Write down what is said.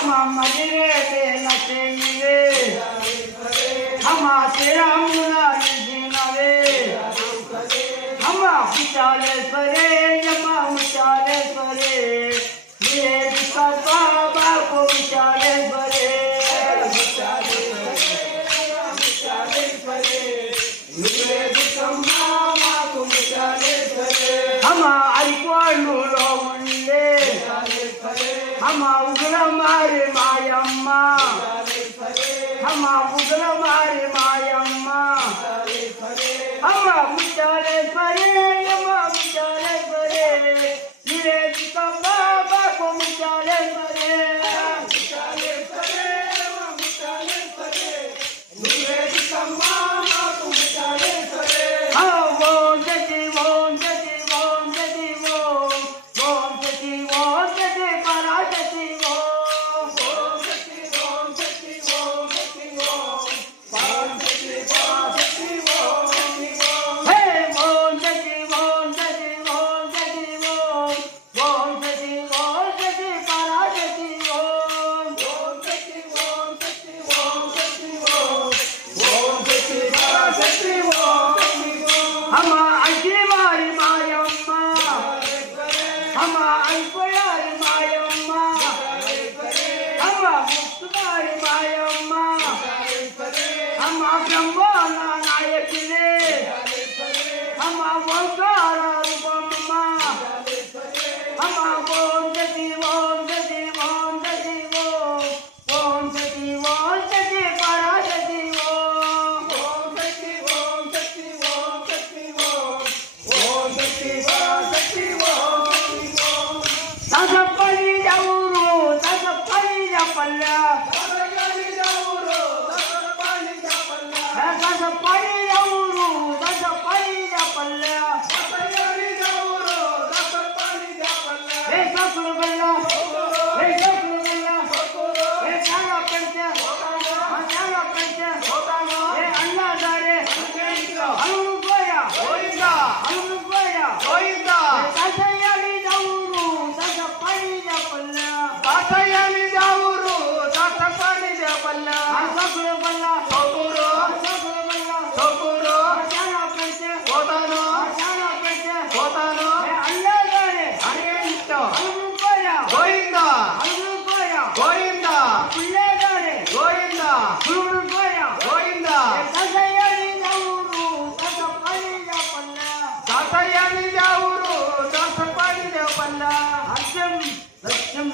हम मजरे के नचेंगे हम तेरा मुरारी जिनावे हम उचाले सरे जमा उचाले सरे ये जिसका बाबा को उचाले सरे हम अल्पोलू रोमंडे हम उग्र मारे मायम्मा हम उग्र मारे मायम्मा हम मुचाले सरे हम मुचाले सरे ये जिसका बाबा को मुचाले सरे हम अल्पयारी मायम्मा हम मुक्तदारी मायम्मा हम ब्रह्मना नायकिने हम ओंकार रूपम्मा हम ओम जति ओम जति ओम जति ओम जति ओम जति पराशति ओम जति ओम जति ओम जति ओम जति पराशति तसपली जाऊरू तसपली जापल्ला तसपली जाऊरू तसपली जापल्ला तसपली जाऊरू तसपली जापल्ला तसपली जाऊरू तसपली जापल्ला हे ससुर बल्ला हे ससुर बल्ला हे चाला पंचा चाला पंचा हे अन्ना दारे हनु गोया होइदा हनु गोया होइदा तसयाली जाऊरू तातयानी जाऊरू तातपानी जापल्ला ससुर बल्ला सोकुरो ससुर बल्ला सोकुरो चाला पंचे होतानो चाला पंचे होतानो अल्ला गारे हरे इष्ट हनु गोया गोविंदा हनु गोया गोविंदा पुल्ले गारे गोविंदा हनु गोया गोविंदा तातयानी जाऊरू तातपानी जापल्ला तातयानी जाऊरू तातपानी जापल्ला सत्यम सत्यम